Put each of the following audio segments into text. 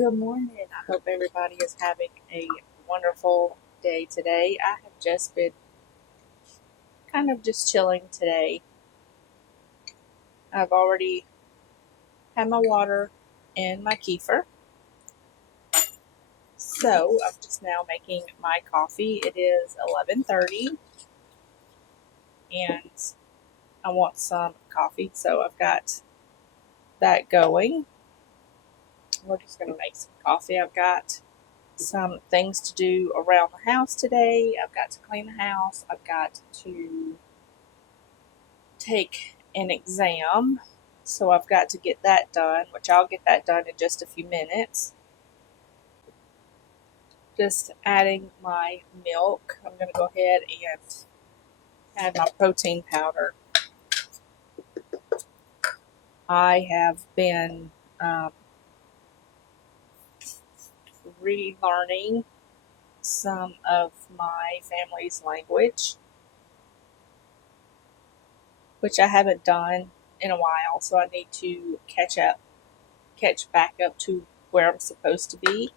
Good morning. I hope everybody is having a wonderful day today. I have just been kind of just chilling today. I've already had my water and my kefir. So I'm just now making my coffee. It is 11:30 and I want some coffee. So I've got that going. We're just going to make some coffee. I've got some things to do around the house today. I've got to clean the house. I've got to take an exam, so I've got to get that done, which I'll get that done in just a few minutes. Just adding my milk. I'm going to go ahead and add my protein powder. I have been relearning some of my family's language, which I haven't done in a while, so I need to catch back up to where I'm supposed to be.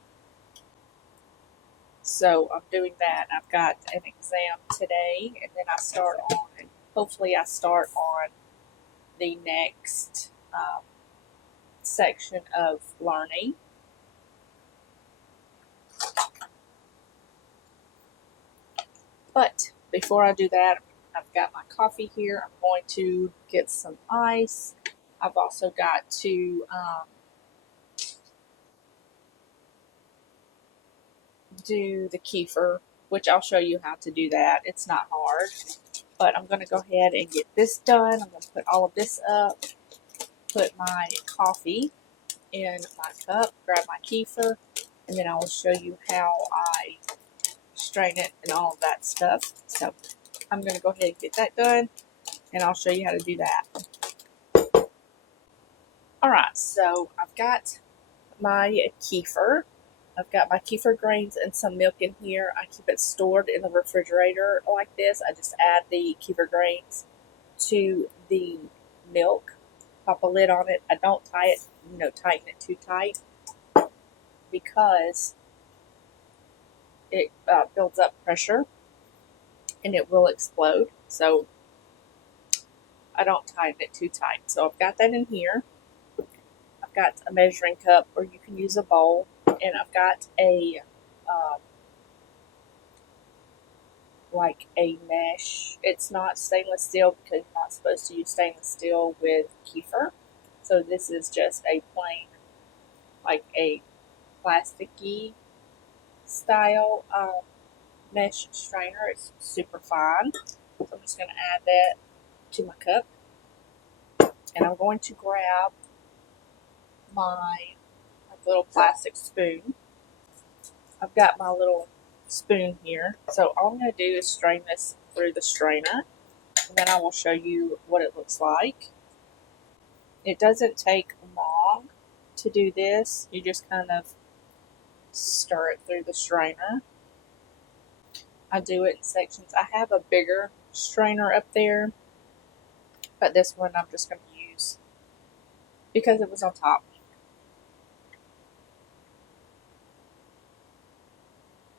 So I'm doing that. I've got an exam today, and then hopefully I start on the next section of learning. But before I do that, I've got my coffee here. I'm going to get some ice. I've also got to do the kefir, which I'll show you how to do that. It's not hard, but I'm going to go ahead and get this done. I'm going to put all of this up, put my coffee in my cup, grab my kefir, and then I will show you how I strain it and all of that stuff. So I'm going to go ahead and get that done, and I'll show you how to do that. Alright, so I've got my kefir. I've got my kefir grains and some milk in here. I keep it stored in the refrigerator like this. I just add the kefir grains to the milk, pop a lid on it. I don't tighten it too tight because it builds up pressure and it will explode. So I don't tighten it too tight. So I've got that in here. I've got a measuring cup, or you can use a bowl, and I've got a like a mesh. It's not stainless steel because you're not supposed to use stainless steel with kefir. So this is just a plain, like a plasticky style mesh strainer. It's super fine. So I'm just going to add that to my cup, and I'm going to grab my little plastic spoon. I've got my little spoon here. So all I'm going to do is strain this through the strainer, and then I will show you what it looks like. It doesn't take long to do this. You just kind of stir it through the strainer. I do it in sections. I have a bigger strainer up there, but this one I'm just going to use because it was on top.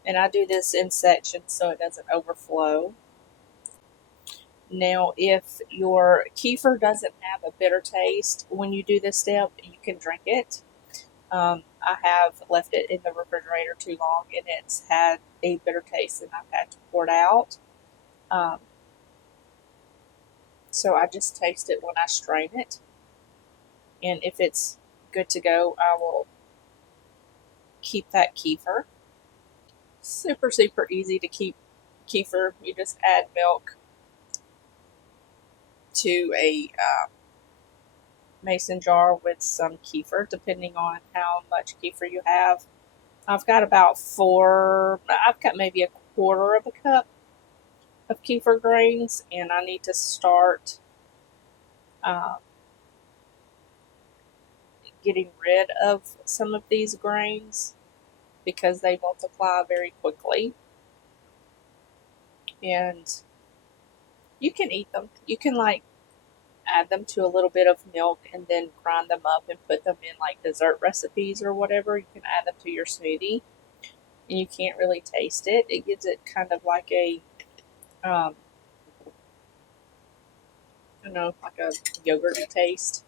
And I do this in sections so it doesn't overflow. Now, if your kefir doesn't have a bitter taste when you do this step, you can drink it. I have left it in the refrigerator too long, and it's had a bitter taste, and I've had to pour it out. So I just taste it when I strain it. And if it's good to go, I will keep that kefir. Super, super easy to keep kefir. You just add milk to a mason jar with some kefir, depending on how much kefir you have. I've got maybe a quarter of a cup of kefir grains, and I need to start getting rid of some of these grains because they multiply very quickly. And you can eat them. You can add them to a little bit of milk and then grind them up and put them in like dessert recipes or whatever. You can add them to your smoothie, and you can't really taste it. It gives it kind of like a, I don't know, like a yogurty taste,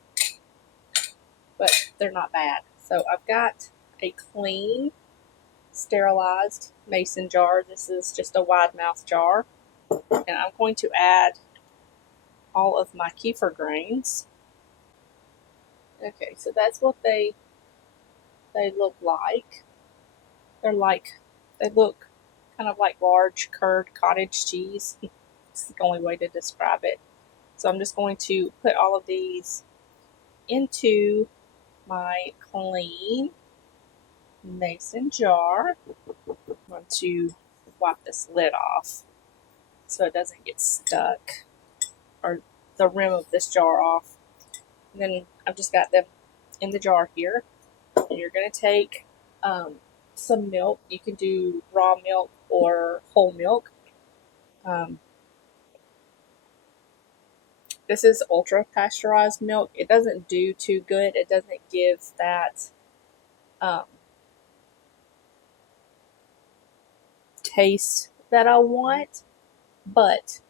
but they're not bad. So I've got a clean, sterilized mason jar. This is just a wide mouth jar, and I'm going to add all of my kefir grains. Okay, so that's what they look like. They look kind of like large curd cottage cheese. It's the only way to describe it. So I'm just going to put all of these into my clean mason jar. I'm going to wipe this lid off so it doesn't get stuck, or the rim of this jar off. And then I've just got them in the jar here. And you're going to take some milk. You can do raw milk or whole milk. This is ultra pasteurized milk. It doesn't do too good. It doesn't give that taste that I want, but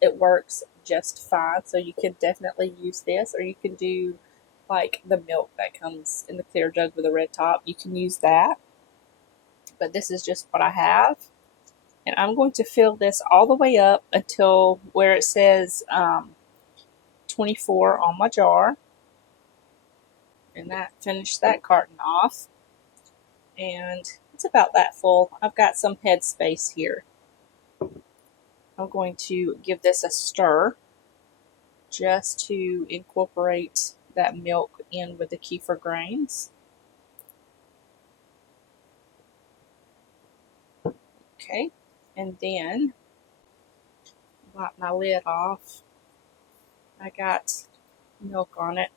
it works just fine. So you can definitely use this, or you can do like the milk that comes in the clear jug with a red top. You can use that, but this is just what I have. And I'm going to fill this all the way up until where it says 24 on my jar. And that finished that carton off. And it's about that full. I've got some head space here. I'm going to give this a stir just to incorporate that milk in with the kefir grains. Okay, and then wipe my lid off. I got milk on it.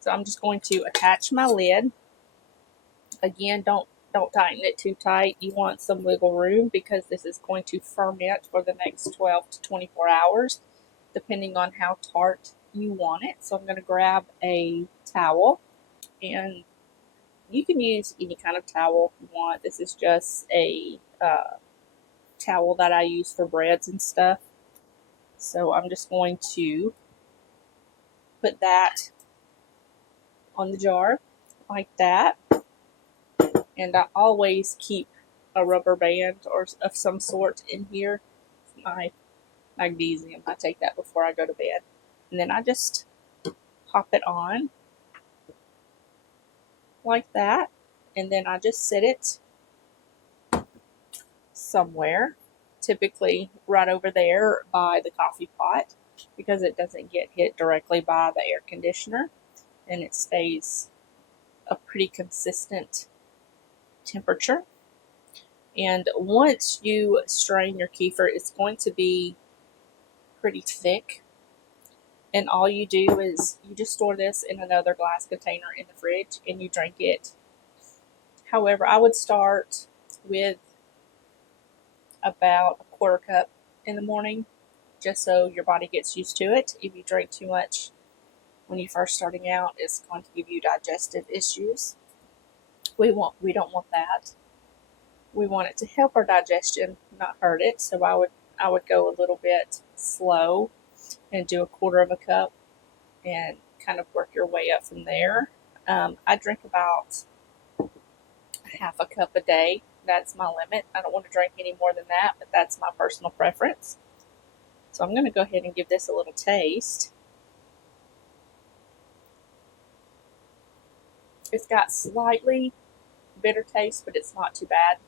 So I'm just going to attach my lid. Again, don't tighten it too tight. You want some wiggle room because this is going to ferment for the next 12 to 24 hours, depending on how tart you want it. So I'm going to grab a towel, and you can use any kind of towel you want. This is just a towel that I use for breads and stuff. So I'm just going to put that on the jar like that. And I always keep a rubber band or of some sort in here. My magnesium. I take that before I go to bed. And then I just pop it on like that. And then I just sit it somewhere, typically right over there by the coffee pot, because it doesn't get hit directly by the air conditioner, and it stays a pretty consistent temperature. And once you strain your kefir, it's going to be pretty thick, and all you do is you just store this in another glass container in the fridge and you drink it. However, I would start with about a quarter cup in the morning, just so your body gets used to it. If you drink too much when you're first starting out, it's going to give you digestive issues. We don't want that. We want it to help our digestion, not hurt it. So I would go a little bit slow and do a quarter of a cup and kind of work your way up from there. I drink about half a cup a day. That's my limit. I don't want to drink any more than that, but that's my personal preference. So I'm going to go ahead and give this a little taste. It's got slightly bitter taste, but it's not too bad.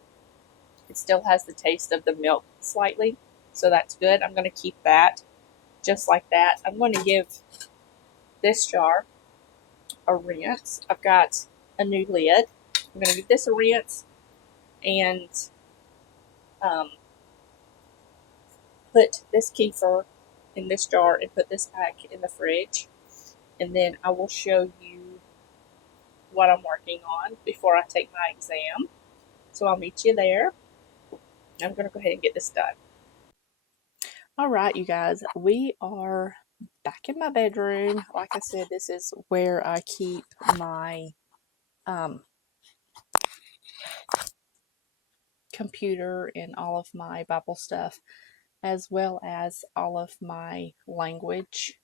It still has the taste of the milk slightly, so that's good. I'm going to keep that just like that. I'm going to give this jar a rinse. I've got a new lid. I'm going to give this a rinse and put this kefir in this jar and put this back in the fridge. And then I will show you what I'm working on before I take my exam. So I'll meet you there. I'm going to go ahead and get this done. All right, you guys, we are back in my bedroom. Like I said, this is where I keep my computer and all of my Bible stuff, as well as all of my language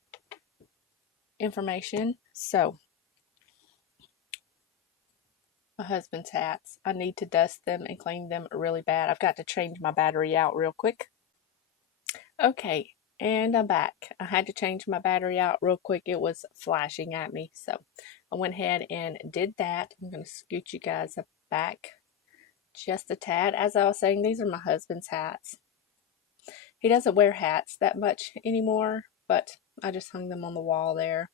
information. So, my husband's hats, I need to dust them and clean them really bad. I've got to change my battery out real quick. Okay, and I'm back. I had to change my battery out real quick. It was flashing at me, so I went ahead and did that. I'm going to scoot you guys back just a tad. As I was saying, these are my husband's hats. He doesn't wear hats that much anymore, but I just hung them on the wall there.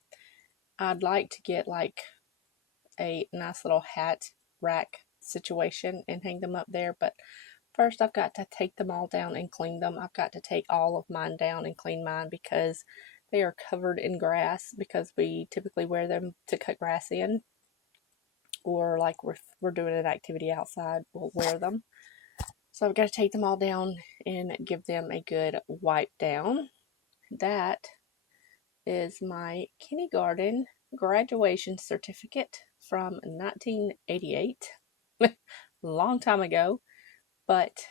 I'd like to get like a nice little hat rack situation and hang them up there, but first I've got to take them all down and clean them. I've got to take all of mine down and clean mine because they are covered in grass, because we typically wear them to cut grass in, or like we're doing an activity outside, we'll wear them. So I've got to take them all down and give them a good wipe down. That is my kindergarten graduation certificate from 1988. Long time ago. But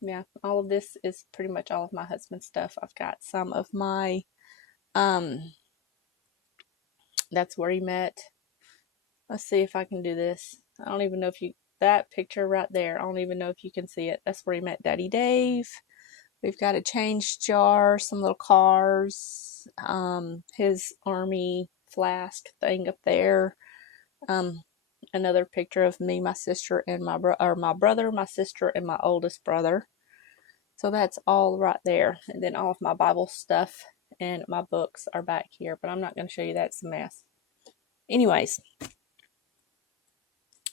yeah, all of this is pretty much all of my husband's stuff. I've got some of my that's where he met. Let's see if I can do this. I don't even know if you, that picture right there, I don't even know if you can see it. That's where he met Daddy Dave. We've got a change jar, some little cars, his army flask thing up there. Another picture of me, my sister, and my brother, my sister, and my oldest brother. So that's all right there. And then all of my Bible stuff and my books are back here, but I'm not going to show you that. It's a mess. Anyways,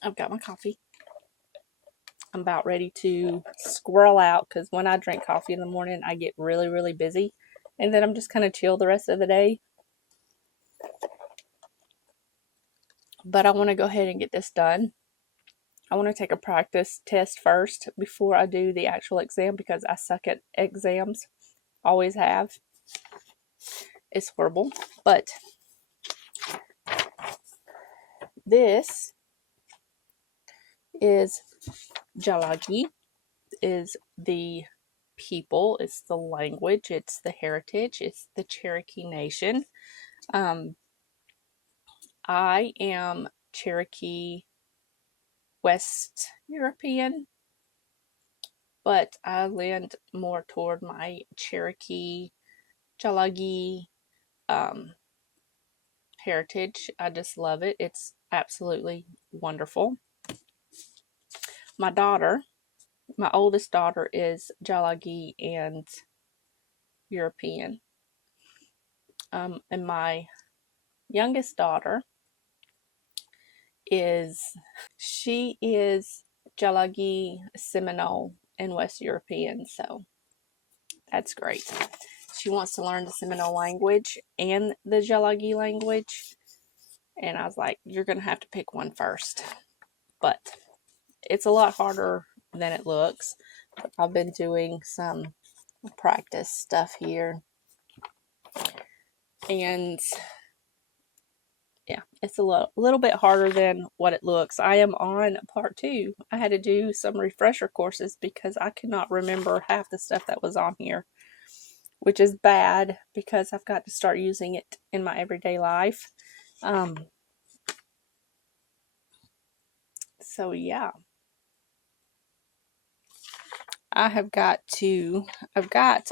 I've got my coffee. I'm about ready to squirrel out, because when I drink coffee in the morning, I get really, really busy. And then I'm just kind of chill the rest of the day. But I want to go ahead and get this done. I want to take a practice test first before I do the actual exam, because I suck at exams. Always have. It's horrible. But this is Jalagi, is the people, it's the language, it's the heritage, it's the Cherokee Nation. I am Cherokee West European, but I leaned more toward my Cherokee Jalagi heritage. I just love it. It's absolutely wonderful. My daughter, my oldest daughter, is Jalagi and European. And my youngest daughter she is Jalagi, Seminole, and West European, so that's great. She wants to learn the Seminole language and the Jalagi language, and I was like, you're going to have to pick one first. But it's a lot harder than it looks. I've been doing some practice stuff here, and yeah, it's a little bit harder than what it looks. I am on part 2. I had to do some refresher courses because I could not remember half the stuff that was on here, which is bad because I've got to start using it in my everyday life. So yeah, I've got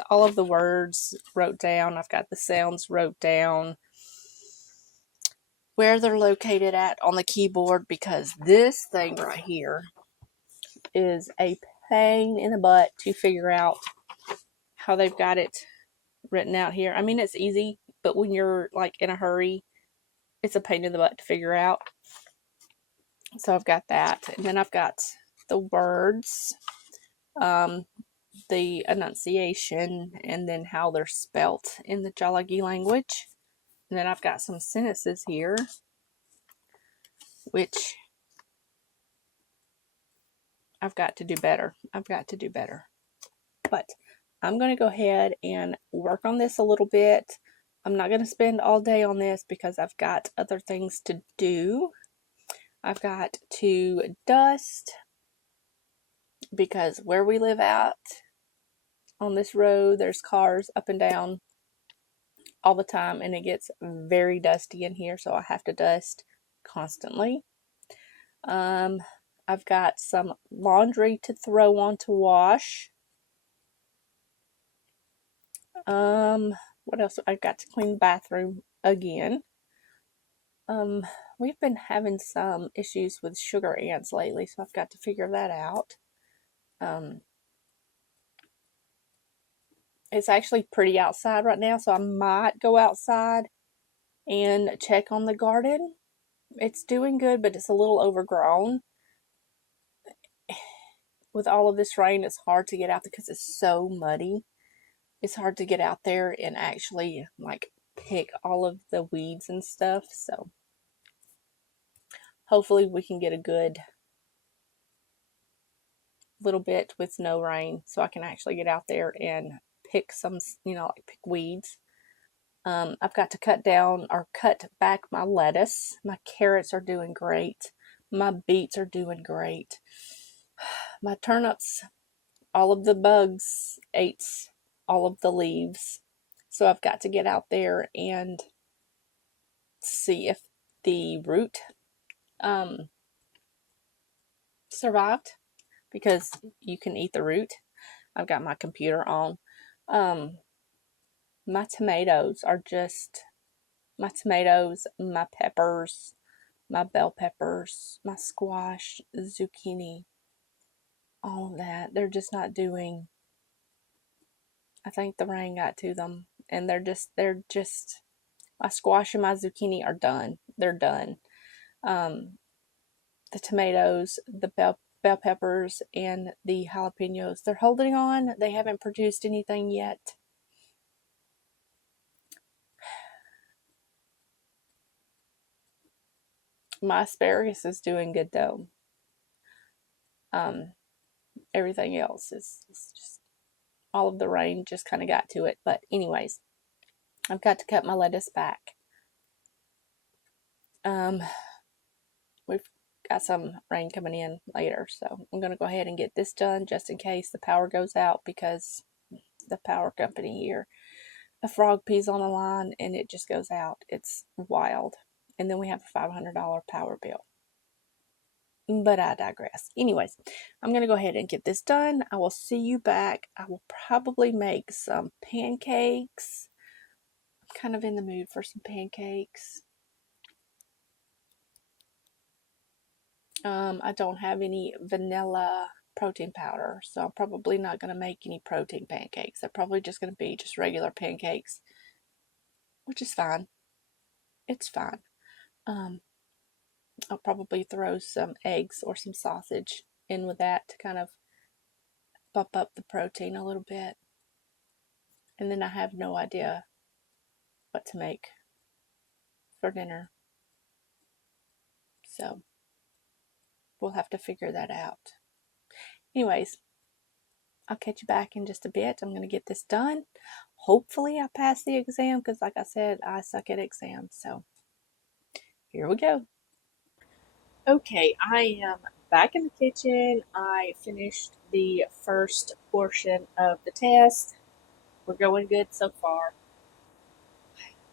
all of the words wrote down. I've got the sounds wrote down, where they're located at on the keyboard, because this thing right here is a pain in the butt to figure out how they've got it written out here. I mean, it's easy, but when you're like in a hurry, it's a pain in the butt to figure out. So I've got that, and then I've got the words, the enunciation, and then how they're spelt in the Jalagi language. And then I've got some sentences here, which I've got to do better. But I'm going to go ahead and work on this a little bit. I'm not going to spend all day on this because I've got other things to do. I've got to dust because where we live at on this road, there's cars up and down all the time, and it gets very dusty in here, so I have to dust constantly. I've got some laundry to throw on to wash. What else? I've got to clean the bathroom again. We've been having some issues with sugar ants lately, so I've got to figure that out. It's actually pretty outside right now, so I might go outside and check on the garden. It's doing good, but it's a little overgrown. With all of this rain, it's hard to get out there because it's so muddy. It's hard to get out there and actually like pick all of the weeds and stuff. So hopefully we can get a good little bit with no rain so I can actually get out there and pick some, like pick weeds. I've got to cut back my lettuce. My carrots are doing great. My beets are doing great. My turnips, all of the bugs ate all of the leaves. So I've got to get out there and see if the root survived, because you can eat the root. I've got my computer on. My tomatoes, my peppers, my bell peppers, my squash, zucchini, all of that. They're just not doing. I think the rain got to them, and they're just my squash and my zucchini are done. They're done. The tomatoes, the bell peppers, and the jalapenos, they're holding on. They haven't produced anything yet. My asparagus is doing good though. Everything else is just, all of the rain just kind of got to it. But anyways, I've got to cut my lettuce back. We've got some rain coming in later, so I'm going to go ahead and get this done just in case the power goes out, because the power company here, a frog pees on the line and it just goes out. It's wild. And then we have a $500 power bill. But I digress. Anyways, I'm going to go ahead and get this done. I will see you back. I will probably make some pancakes. I'm kind of in the mood for some pancakes. I don't have any vanilla protein powder, so I'm probably not going to make any protein pancakes. They're probably just going to be just regular pancakes, which is fine. It's fine. I'll probably throw some eggs or some sausage in with that to kind of bump up the protein a little bit. And then I have no idea what to make for dinner. So we'll have to figure that out. Anyways, I'll catch you back in just a bit. I'm going to get this done. Hopefully I pass the exam, because like I said, I suck at exams. So here we go. Okay, I am back in the kitchen. I finished the first portion of the test. We're going good so far.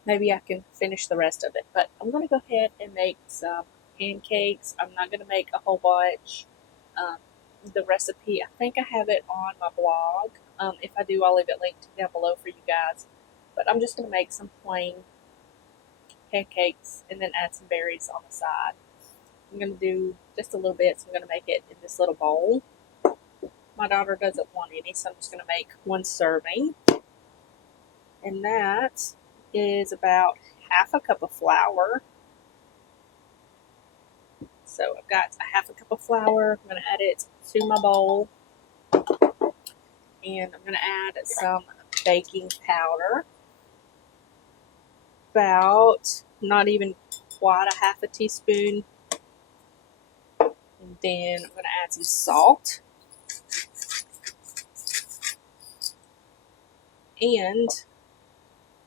Maybe I can finish the rest of it, but I'm going to go ahead and make some pancakes. I'm not going to make a whole bunch. The recipe, I think I have it on my blog. If I do, I'll leave it linked down below for you guys. But I'm just going to make some plain pancakes and then add some berries on the side. I'm going to do just a little bit, so I'm going to make it in this little bowl. My daughter doesn't want any, so I'm just going to make one serving. And that is about half a cup of flour. So I've got a half a cup of flour. I'm going to add it to my bowl. And I'm going to add some baking powder. About not even quite a half a teaspoon. And then I'm going to add some salt. And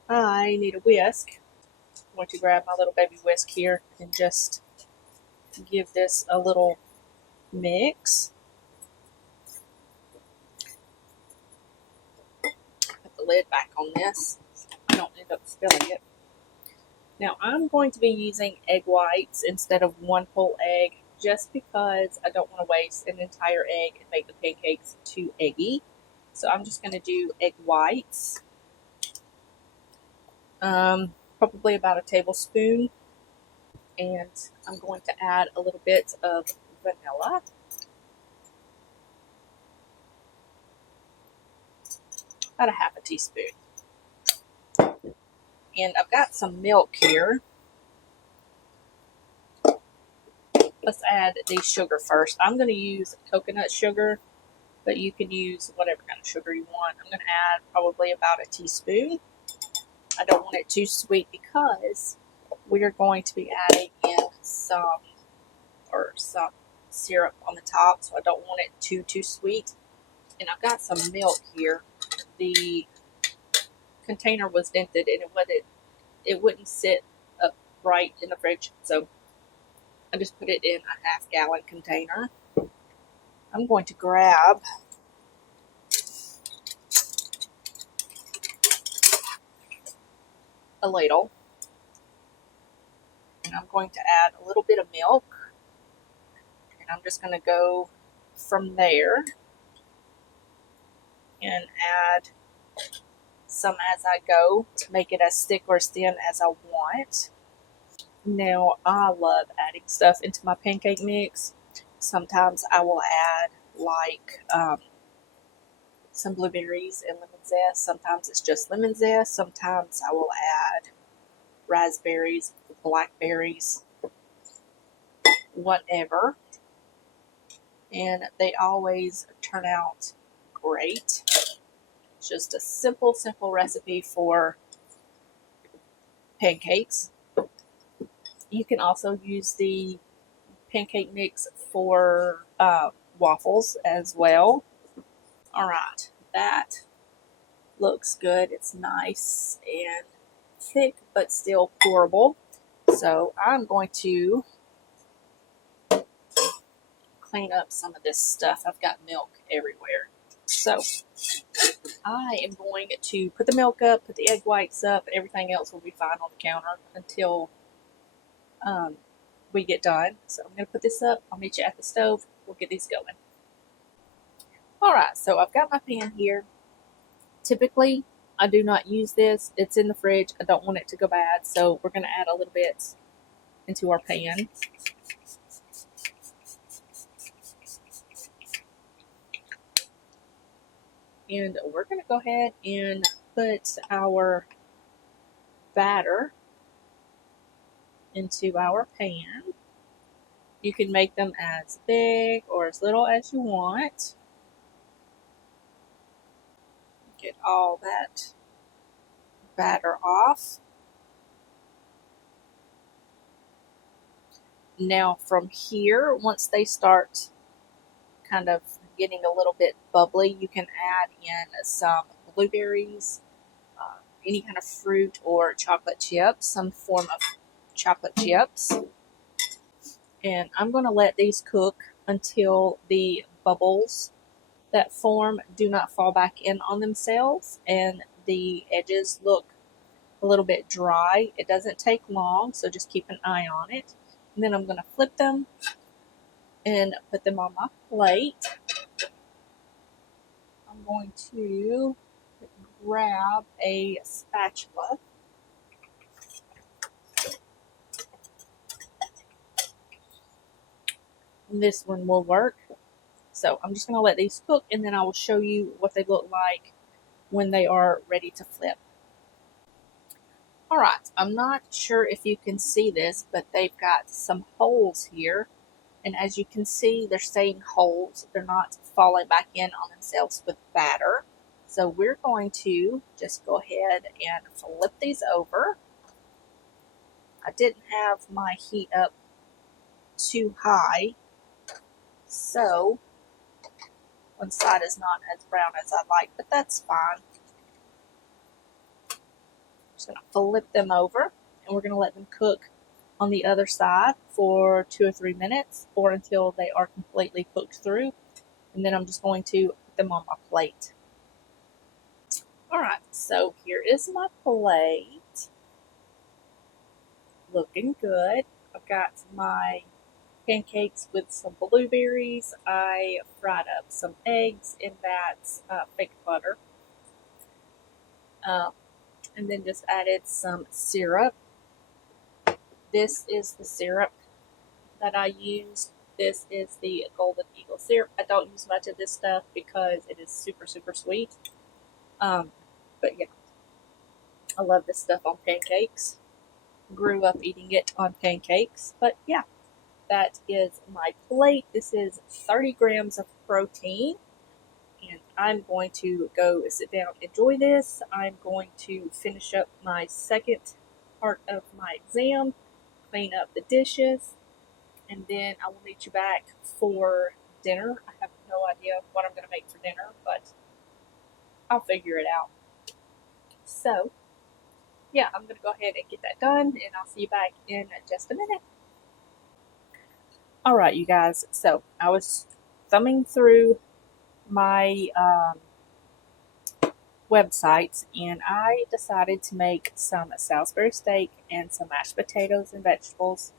I need a whisk. I'm going to grab my little baby whisk here and just give this a little mix. Put the lid back on this so I don't end up spilling it. Now I'm going to be using egg whites instead of one whole egg just because I don't want to waste an entire egg and make the pancakes too eggy. So I'm just going to do egg whites. Probably about a tablespoon. And I'm going to add a little bit of vanilla. About a half a teaspoon. And I've got some milk here. Let's add the sugar first. I'm going to use coconut sugar, but you can use whatever kind of sugar you want. I'm going to add probably about a teaspoon. I don't want it too sweet because we're going to be adding in some syrup on the top, so I don't want it too sweet. And I've got some milk here. The container was dented and it wouldn't sit upright in the fridge, so I just put it in a half-gallon container. I'm going to grab a ladle and I'm going to add a little bit of milk, and I'm just going to go from there and add some as I go to make it as thick or as thin as I want. Now, I love adding stuff into my pancake mix. Sometimes I will add like some blueberries and lemon zest. Sometimes it's just lemon zest. Sometimes I will add raspberries, blackberries, whatever. And they always turn out great. It's just a simple recipe for pancakes. You can also use the pancake mix for waffles as well. Alright, that looks good. It's nice and thick but still pourable. So I'm going to clean up some of this stuff. I've got milk everywhere. So I am going to put the milk up, put the egg whites up, and everything else will be fine on the counter until we get done. So I'm going to put this up. I'll meet you at the stove. We'll get these going. Alright, so I've got my pan here. Typically, I do not use this. It's in the fridge. I don't want it to go bad, so we're going to add a little bit into our pan. And we're going to go ahead and put our batter into our pan. You can make them as big or as little as you want. Get all that batter off. Now from here, once they start kind of getting a little bit bubbly, you can add in some blueberries, any kind of fruit or chocolate chips, some form of chocolate chips. And I'm going to let these cook until the bubbles that form do not fall back in on themselves and the edges look a little bit dry. It doesn't take long, so just keep an eye on it. And then I'm going to flip them and put them on my plate. I'm going to grab a spatula. And this one will work. So I'm just going to let these cook, and then I will show you what they look like when they are ready to flip. Alright, I'm not sure if you can see this, but they've got some holes here. And as you can see, they're staying holes. They're not falling back in on themselves with batter. So we're going to just go ahead and flip these over. I didn't have my heat up too high, so one side is not as brown as I'd like, but that's fine. Just going to flip them over, and we're going to let them cook on the other side for 2 or 3 minutes, or until they are completely cooked through. And then I'm just going to put them on my plate. Alright, so here is my plate. Looking good. I've got my pancakes with some blueberries. I fried up some eggs in that fake butter. And then just added some syrup. This is the syrup that I use. This is the Golden Eagle syrup. I don't use much of this stuff because it is super, super sweet. But yeah, I love this stuff on pancakes. Grew up eating it on pancakes. But yeah, that is my plate. This is 30 grams of protein. And I'm going to go sit down, enjoy this. I'm going to finish up my second part of my exam, clean up the dishes, and then I will meet you back for dinner. I have no idea what I'm going to make for dinner, but I'll figure it out. So, yeah, I'm going to go ahead and get that done, and I'll see you back in just a minute. Alright, you guys, so I was thumbing through my websites, and I decided to make some Salisbury steak and some mashed potatoes and vegetables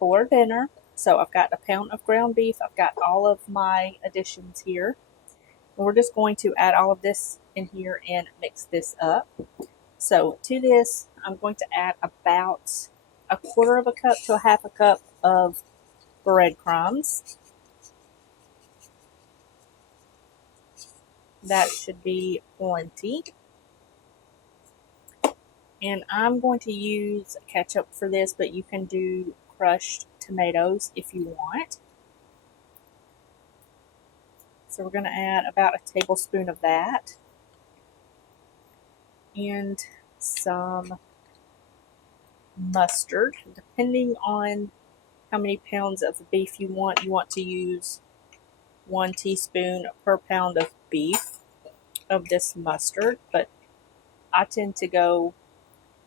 for dinner. So I've got a pound of ground beef. I've got all of my additions here. And we're just going to add all of this in here and mix this up. So to this, I'm going to add about 1/4 of a cup to 1/2 a cup of breadcrumbs. That should be plenty. And I'm going to use ketchup for this, but you can do crushed tomatoes if you want. So we're going to add about 1 tablespoon of that. And some mustard. Depending on how many pounds of beef you want to use 1 teaspoon per pound of beef of this mustard. But I tend to go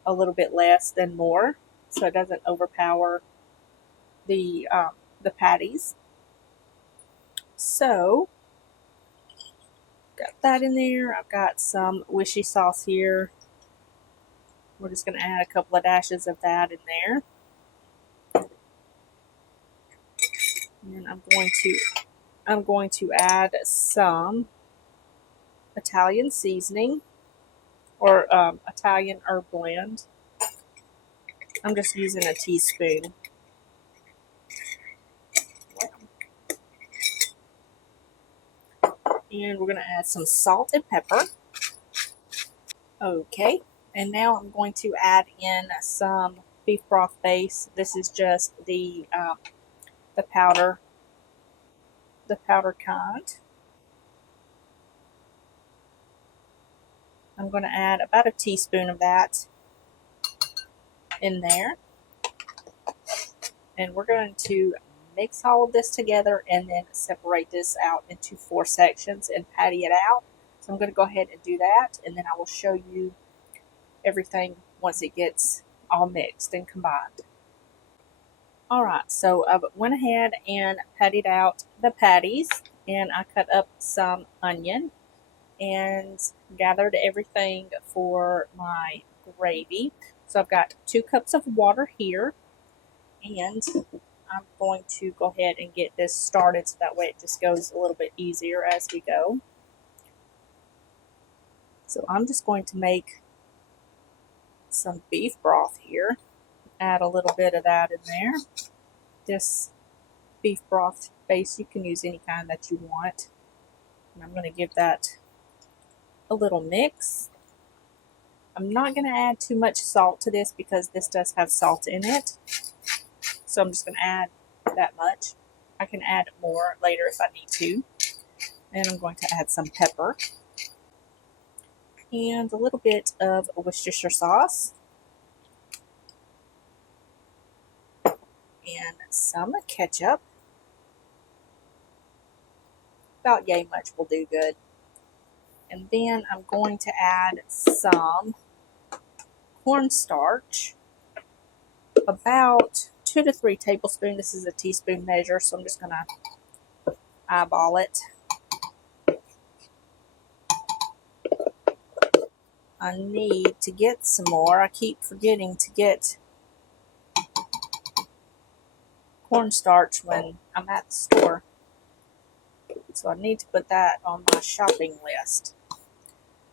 a little bit less than more, so it doesn't overpower the patties. So got that in there. I've got some wishy sauce here. We're just going to add a couple of dashes of that in there. And I'm going to add some Italian seasoning, or Italian herb blend. I'm just using a teaspoon. And we're going to add some salt and pepper. Okay, and now I'm going to add in some beef broth base. This is just the powder kind. I'm going to add about a teaspoon of that in there. And we're going to mix all of this together and then separate this out into 4 sections and patty it out. So I'm going to go ahead and do that, and then I will show you everything once it gets all mixed and combined. Alright, so I went ahead and patted out the patties, and I cut up some onion and gathered everything for my gravy. So I've got 2 cups of water here, and I'm going to go ahead and get this started so that way it just goes a little bit easier as we go. So I'm just going to make some beef broth here. Add a little bit of that in there. This beef broth base, you can use any kind that you want. And I'm going to give that a little mix. I'm not going to add too much salt to this because this does have salt in it. So I'm just going to add that much. I can add more later if I need to. And I'm going to add some pepper. And a little bit of Worcestershire sauce. And some ketchup. About yay much will do good. And then I'm going to add some cornstarch, about 2 to 3 tablespoons. This is a teaspoon measure, so I'm just going to eyeball it. I need to get some more. I keep forgetting to get cornstarch when I'm at the store. So I need to put that on my shopping list.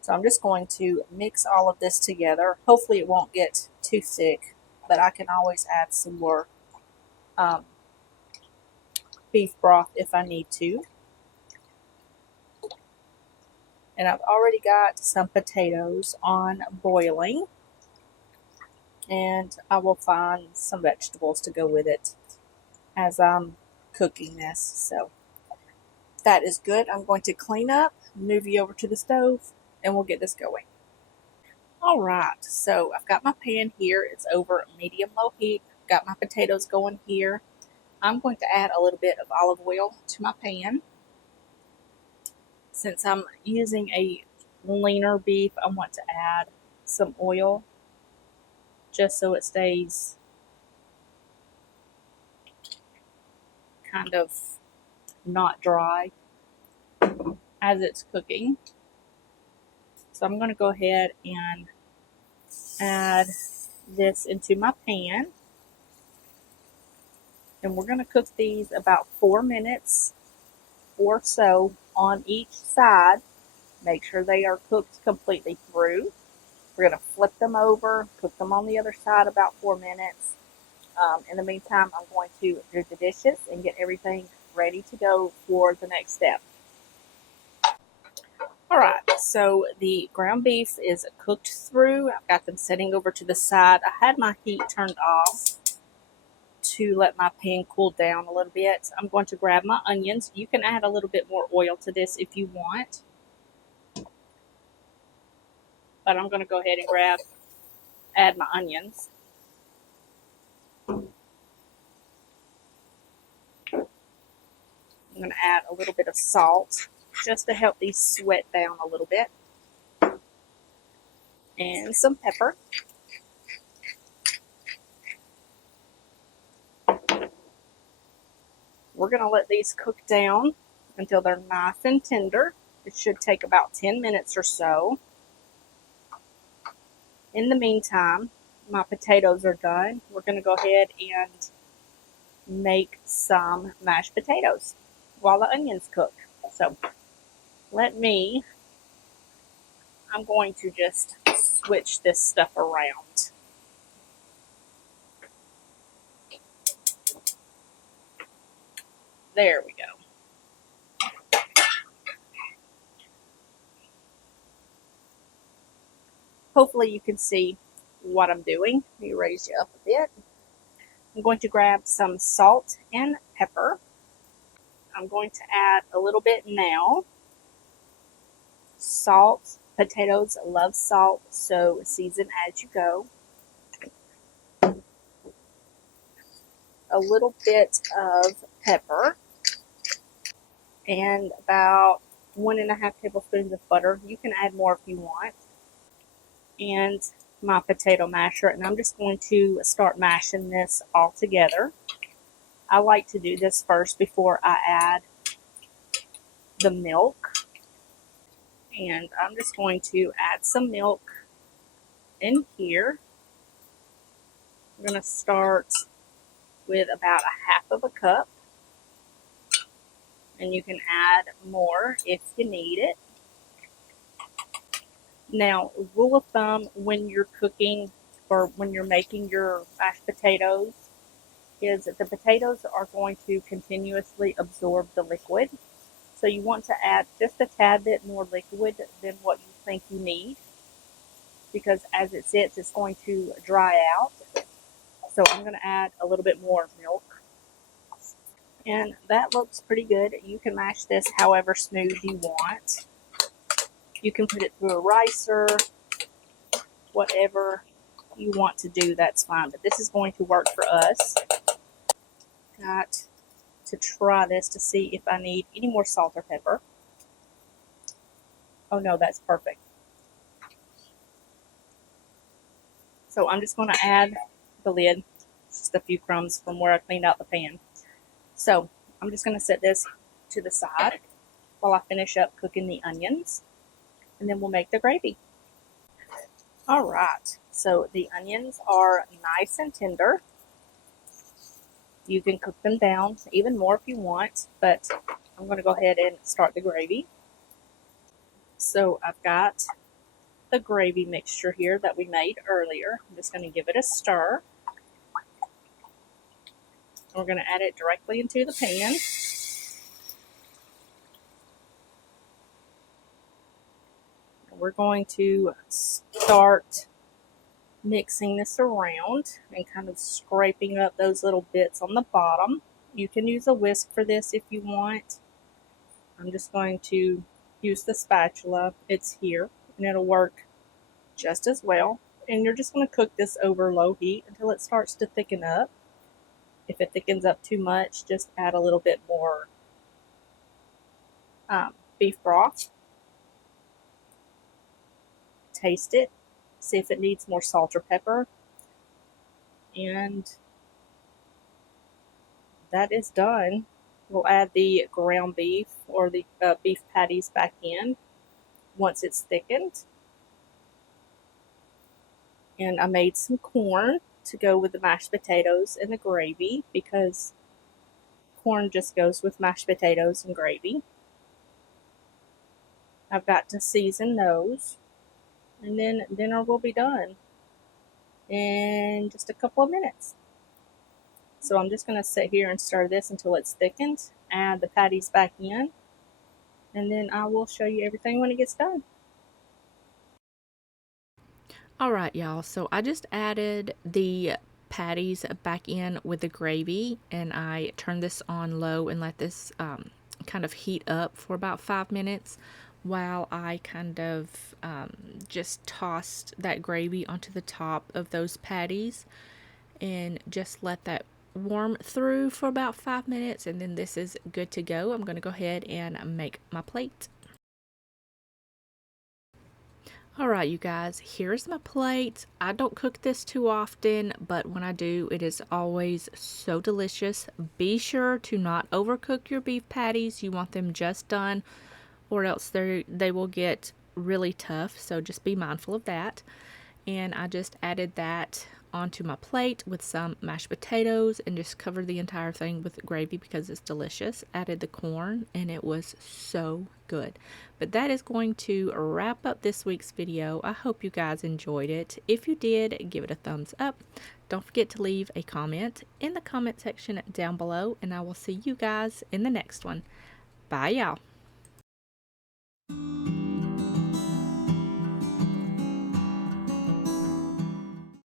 So I'm just going to mix all of this together. Hopefully it won't get too thick, but I can always add some more beef broth if I need to. And I've already got some potatoes on boiling. And I will find some vegetables to go with it as I'm cooking this. So that is good. I'm going to clean up, move you over to the stove, and we'll get this going. Alright, so I've got my pan here. It's over medium-low heat. Got my potatoes going here. I'm going to add a little bit of olive oil to my pan. Since I'm using a leaner beef, I want to add some oil just so it stays kind of not dry as it's cooking. So I'm going to go ahead and add this into my pan. And we're going to cook these about 4 minutes or so on each side. Make sure they are cooked completely through. We're going to flip them over, cook them on the other side about 4 minutes. In the meantime, I'm going to do the dishes and get everything ready to go for the next step. Alright, so the ground beef is cooked through. I've got them setting over to the side. I had my heat turned off to let my pan cool down a little bit. I'm going to grab my onions. You can add a little bit more oil to this if you want. But I'm going to go ahead and add my onions. I'm going to add a little bit of salt just to help these sweat down a little bit. And some pepper. We're going to let these cook down until they're nice and tender. It should take about 10 minutes or so. In the meantime, my potatoes are done. We're going to go ahead and make some mashed potatoes while the onions cook. So I'm going to just switch this stuff around. There we go. Hopefully you can see what I'm doing. Let me raise you up a bit. I'm going to grab some salt and pepper. I'm going to add a little bit now. Salt. Potatoes love salt, so season as you go. A little bit of pepper. And about 1.5 tablespoons of butter. You can add more if you want. And my potato masher. And I'm just going to start mashing this all together. I like to do this first before I add the milk. And I'm just going to add some milk in here. I'm going to start with about 1/2 cup. And you can add more if you need it. Now, rule of thumb when you're cooking or when you're making your mashed potatoes is that the potatoes are going to continuously absorb the liquid. So you want to add just a tad bit more liquid than what you think you need, because as it sits, it's going to dry out. So I'm going to add a little bit more milk. And that looks pretty good. You can mash this however smooth you want. You can put it through a ricer, whatever you want to do, that's fine. But this is going to work for us. Got to try this to see if I need any more salt or pepper. Oh no, that's perfect. So I'm just going to add the lid, just a few crumbs from where I cleaned out the pan. So I'm just going to set this to the side while I finish up cooking the onions, and then we'll make the gravy. All right, so the onions are nice and tender. You can cook them down even more if you want, but I'm going to go ahead and start the gravy. So I've got the gravy mixture here that we made earlier. I'm just going to give it a stir. We're going to add it directly into the pan. We're going to start mixing this around and kind of scraping up those little bits on the bottom. You can use a whisk for this if you want. I'm just going to use the spatula. It's here and it'll work just as well. And you're just going to cook this over low heat until it starts to thicken up. If it thickens up too much, just add a little bit more beef broth. Taste it, see if it needs more salt or pepper, and that is done. We'll add the ground beef or the beef patties back in once it's thickened. And I made some corn to go with the mashed potatoes and the gravy because corn just goes with mashed potatoes and gravy. I've got to season those, and then dinner will be done in just a couple of minutes. So I'm just going to sit here and stir this until it's thickened, add the patties back in, and then I will show you everything when it gets done. Alright, y'all, so I just added the patties back in with the gravy, and I turned this on low and let this kind of heat up for about 5 minutes while I kind of just tossed that gravy onto the top of those patties and just let that warm through for about 5 minutes, and then this is good to go. I'm going to go ahead and make my plate. Alright, you guys, here's my plate. I don't cook this too often, but when I do, it is always so delicious. Be sure to not overcook your beef patties. You want them just done, or else they will get really tough, so just be mindful of that. And I just added that onto my plate with some mashed potatoes and just covered the entire thing with gravy because it's delicious. Added the corn and it was so good. But that is going to wrap up this week's video. I hope you guys enjoyed it. If you did, give it a thumbs up. Don't forget to leave a comment in the comment section down below, and I will see you guys in the next one. Bye, y'all.